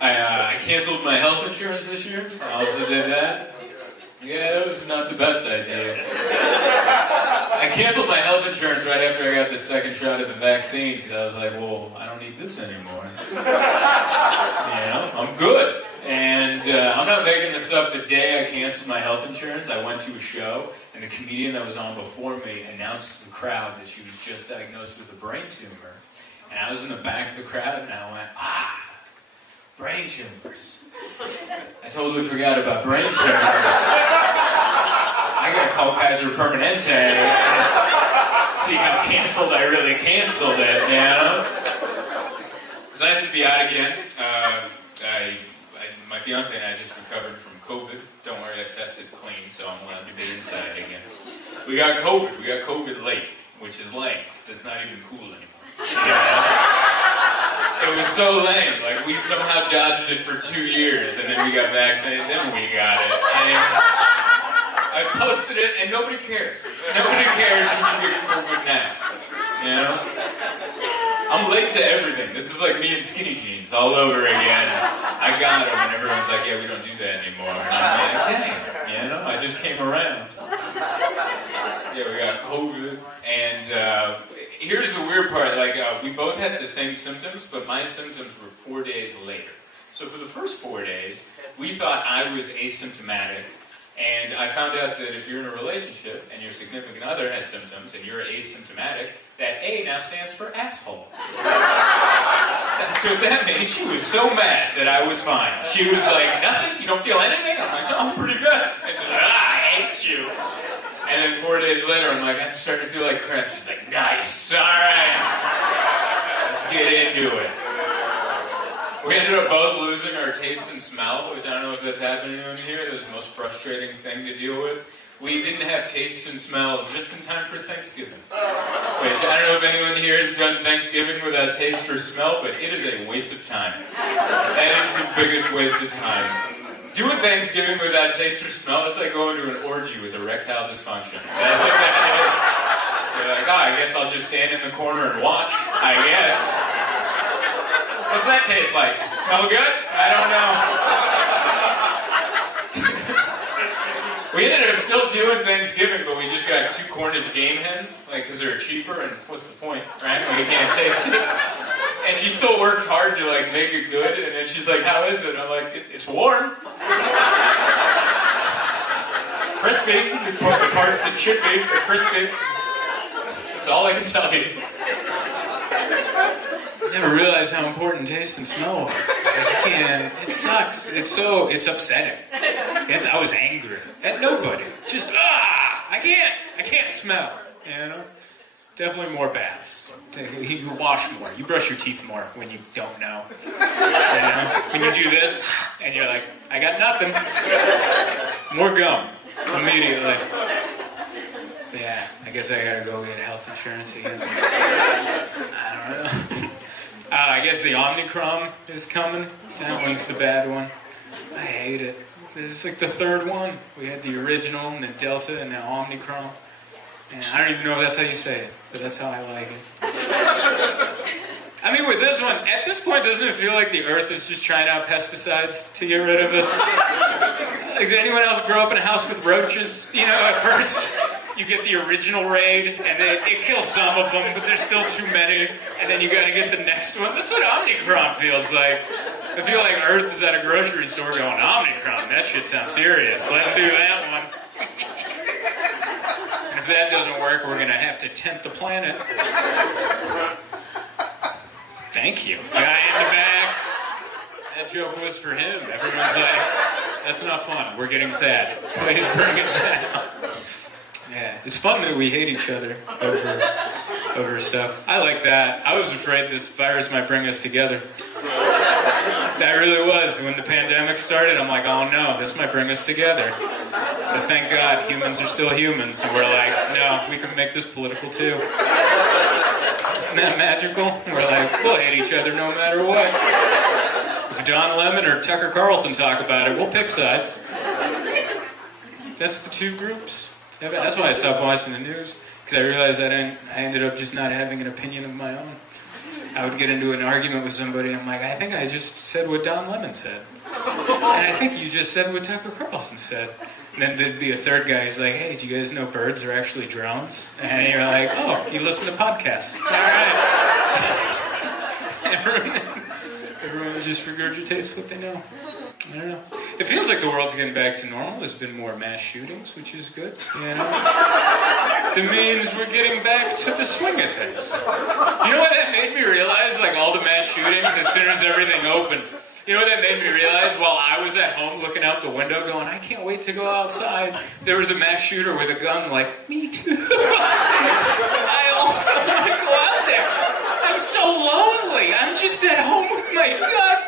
I canceled my health insurance this year. I also did that. Yeah, that was not the best idea. I canceled my health insurance right after I got the second shot of the vaccine because I was like, well, I don't need this anymore. I'm good. And I'm not making this up. The day I canceled my health insurance, I went to a show, and the comedian that was on before me announced to the crowd that she was just diagnosed with a brain tumor. And I was in the back of the crowd, and I went, brain tumors. I totally forgot about brain tumors. I gotta call Kaiser Permanente and see how canceled I really canceled it, It's nice to be out again. My fiance and I just recovered from COVID. Don't worry, I tested clean, so I'm allowed to be inside again. We got COVID. We got COVID late, which is lame, because it's not even cool anymore. It was so lame. Like, we somehow dodged it for 2 years, and then we got vaccinated, then we got it. And I posted it, and nobody cares. Nobody cares if you get COVID now. I'm late to everything. This is like me in skinny jeans all over again. I got them, and everyone's like, yeah, we don't do that anymore. And I'm like, dang, I just came around. Yeah, we got COVID, and here's the weird part. We both had the same symptoms, but my symptoms were 4 days later. So for the first 4 days, we thought I was asymptomatic, and I found out that if you're in a relationship and your significant other has symptoms and you're asymptomatic, that A now stands for asshole. That's what that means. She was so mad that I was fine. She was like, nothing? You don't feel anything? I'm like, no, I'm pretty good. And she's like, I hate you. And then 4 days later, I'm like, I'm starting to feel like crap. She's like, nice, all right. Let's get into it. We ended up both losing our taste and smell, which I don't know if that's happening in here. That's the most frustrating thing to deal with. We didn't have taste and smell just in time for Thanksgiving. Which I don't know if anyone here has done Thanksgiving without taste or smell, but it is a waste of time. That is the biggest waste of time. Doing Thanksgiving without taste or smell, it's like going to an orgy with erectile dysfunction. That's like that is. You're like, I guess I'll just stand in the corner and watch, I guess. What's that taste like? Does it smell good? I don't know. We ended up still doing Thanksgiving, but we just got 2 Cornish game hens, because they're cheaper, and what's the point, right? When you can't taste it. And she still worked hard to make it good, and then she's like, how is it? I'm like, it's warm. Crispy. The parts that should be are crispy. That's all I can tell you. I never realized how important taste and smell was. It sucks. It's upsetting. I was angry at nobody. Just, I can't smell, Definitely more baths. You wash more. You brush your teeth more when you don't know. When you do this, and you're like, I got nothing. More gum. Immediately. But yeah, I guess I gotta go get health insurance again. I don't know. I guess the Omicron is coming. That one's the bad one. I hate it. This is like the 3rd one. We had the original, and then Delta, and now Omicron. And I don't even know if that's how you say it, but that's how I like it. I mean, with this one, at this point, doesn't it feel like the Earth is just trying out pesticides to get rid of us? Did anyone else grow up in a house with roaches? At first, you get the original raid, and it kills some of them, but there's still too many, and then you gotta get the next one. That's what Omicron feels like. I feel like Earth is at a grocery store going, Omicron, that shit sounds serious. Let's do that one. And if that doesn't work, we're gonna have to tent the planet. Thank you. Guy in the back. That joke was for him. Everyone's like, that's not fun. We're getting sad. Please bring it down. Yeah, it's fun that we hate each other over stuff. I like that. I was afraid this virus might bring us together. That really was. When the pandemic started, I'm like, oh no, this might bring us together. But thank God, humans are still humans. And we're like, no, we can make this political too. Isn't that magical? We're like, we'll hate each other no matter what. If Don Lemon or Tucker Carlson talk about it, we'll pick sides. That's the 2 groups. Yeah, that's why I stopped watching the news, because I realized I ended up just not having an opinion of my own. I would get into an argument with somebody, and I'm like, I think I just said what Don Lemon said. And I think you just said what Tucker Carlson said. And then there'd be a third guy who's like, hey, did you guys know birds are actually drones? And you're like, oh, you listen to podcasts. All right. Everyone just regurgitates what they know. I don't know. It feels like the world's getting back to normal. There's been more mass shootings, which is good. You know? It means we're getting back to the swing of things. You know what that made me realize? Like all the mass shootings, as soon as everything opened. You know what that made me realize? While I was at home looking out the window going, I can't wait to go outside. There was a mass shooter with a gun like, me too. I also want to go out there. I'm so lonely. I'm just at home with my gun.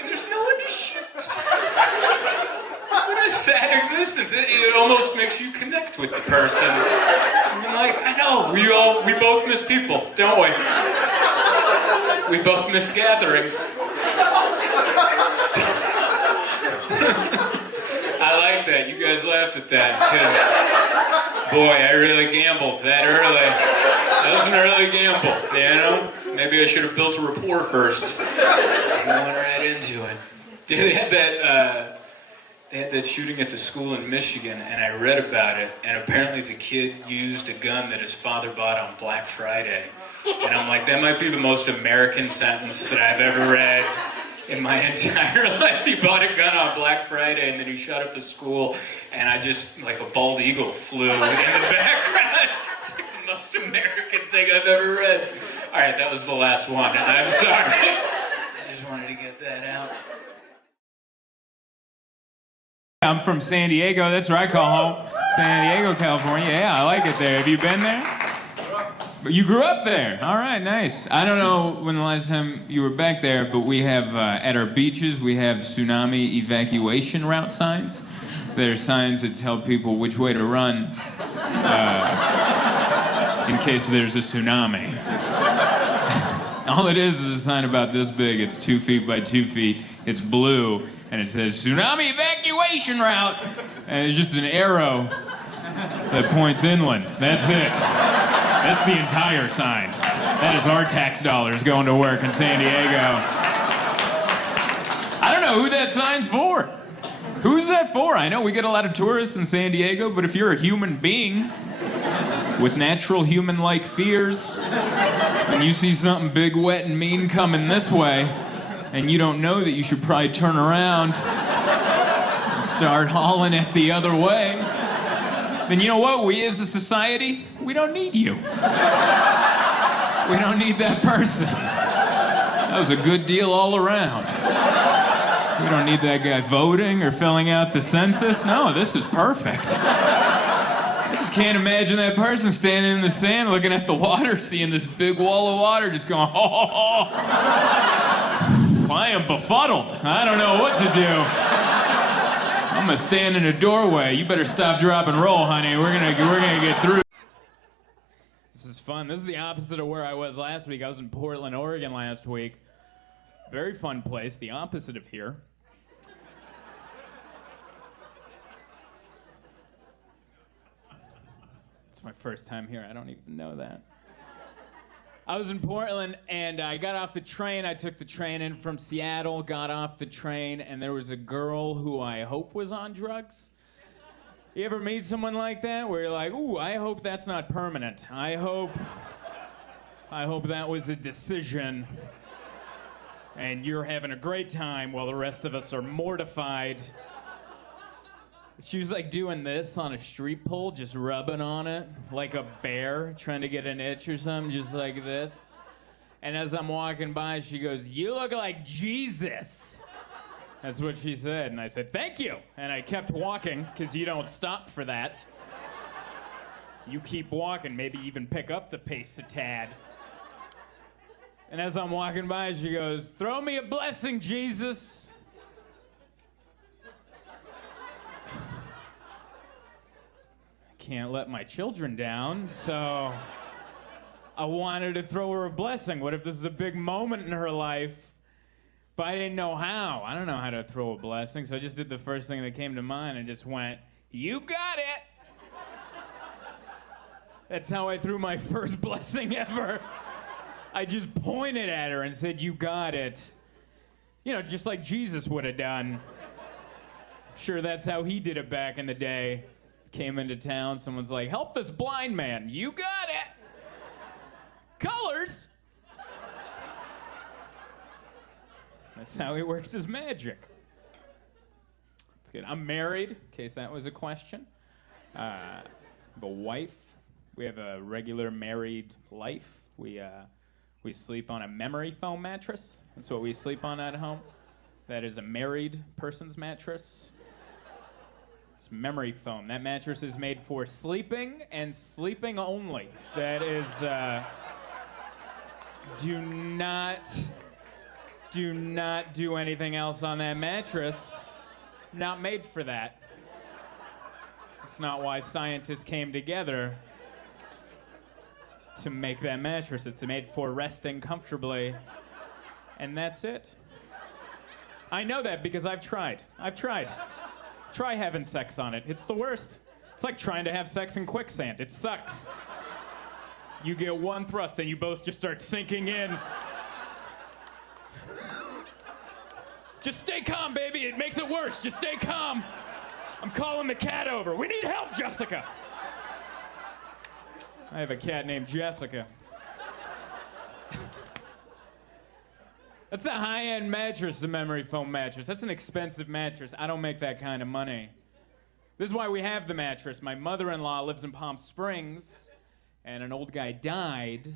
And there's no one to shoot. What a sad existence. It almost makes you connect with the person. I'm like, I know, we both miss people, don't we? We both miss gatherings. I like that. You guys laughed at that. Boy, I really gambled that early. That was an early gamble, you know? Maybe I should have built a rapport first. I went right into it. They had that shooting at the school in Michigan, and I read about it, and apparently the kid used a gun that his father bought on Black Friday. And I'm like, that might be the most American sentence that I've ever read in my entire life. He bought a gun on Black Friday, and then he shot up his school, and I just, like a bald eagle, flew in the background. It's like the most American thing I've ever read. All right, that was the last one. I'm sorry. I just wanted to get that out. I'm from San Diego. That's where I call home. San Diego, California. Yeah, I like it there. Have you been there? You grew up there. All right, nice. I don't know when the last time you were back there, but we have, at our beaches, we have tsunami evacuation route signs. They're signs that tell people which way to run in case there's a tsunami. All it is a sign about this big. It's 2 feet by 2 feet. It's blue, and it says, tsunami evacuation route. And it's just an arrow that points inland. That's it. That's the entire sign. That is our tax dollars going to work in San Diego. I don't know who that sign's for. Who's that for? I know we get a lot of tourists in San Diego, but if you're a human being with natural human-like fears, and you see something big, wet, and mean coming this way, and you don't know that you should probably turn around and start hauling it the other way, then you know what? We as a society, we don't need you. We don't need that person. That was a good deal all around. We don't need that guy voting or filling out the census. No, this is perfect. I just can't imagine that person standing in the sand looking at the water, seeing this big wall of water, just going, oh. I am befuddled. I don't know what to do. I'm gonna stand in a doorway. You better stop, drop, and roll, honey. We're gonna get through. This is fun. This is the opposite of where I was last week. I was in Portland, Oregon last week. Very fun place. The opposite of here. It's my first time here. I don't even know that. I was in Portland, and I got off the train. I took the train in from Seattle, got off the train, and there was a girl who I hope was on drugs. You ever meet someone like that, where you're like, ooh, I hope that's not permanent. I hope that was a decision, and you're having a great time while the rest of us are mortified. She was like doing this on a street pole, just rubbing on it like a bear trying to get an itch or something, just like this. And as I'm walking by, she goes, "You look like Jesus." That's what she said. And I said, "Thank you." And I kept walking, because you don't stop for that. You keep walking, maybe even pick up the pace a tad. And as I'm walking by, she goes, "Throw me a blessing, Jesus." Can't let my children down, so I wanted to throw her a blessing. What if this is a big moment in her life, but I didn't know how? I don't know how to throw a blessing, so I just did the first thing that came to mind and just went, "You got it." That's how I threw my first blessing ever. I just pointed at her and said, "You got it." You know, just like Jesus would have done. I'm sure that's how he did it back in the day. Came into town, someone's like, "Help this blind man." "You got it." Colors. That's how he works his magic. That's good. I'm married, in case that was a question. I have a wife. We have a regular married life. We sleep on a memory foam mattress. That's what we sleep on at home. That is a married person's mattress. It's memory foam. That mattress is made for sleeping and sleeping only. That is, do not do anything else on that mattress. Not made for that. It's not why scientists came together to make that mattress. It's made for resting comfortably. And that's it. I know that because I've tried. Try having sex on it. It's the worst. It's like trying to have sex in quicksand. It sucks. You get one thrust and you both just start sinking in. Just stay calm, baby. It makes it worse. Just stay calm. I'm calling the cat over. We need help, Jessica. I have a cat named Jessica. That's a high-end mattress, the memory foam mattress. That's an expensive mattress. I don't make that kind of money. This is why we have the mattress. My mother-in-law lives in Palm Springs, and an old guy died.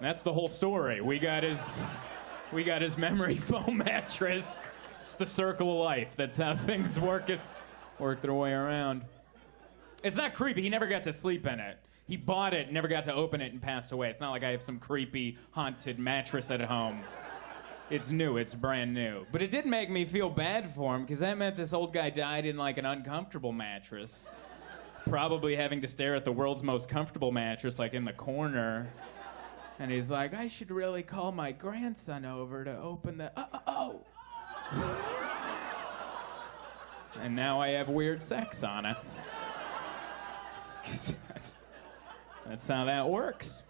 That's the whole story. We got his memory foam mattress. It's the circle of life. That's how things work. It's work their way around. It's not creepy. He never got to sleep in it. He bought it, never got to open it, and passed away. It's not like I have some creepy, haunted mattress at home. It's new. It's brand new. But it did make me feel bad for him, because that meant this old guy died in, like, an uncomfortable mattress. Probably having to stare at the world's most comfortable mattress, like, in the corner. And he's like, "I should really call my grandson over to open the... Oh! And now I have weird sex on it. That's how that works.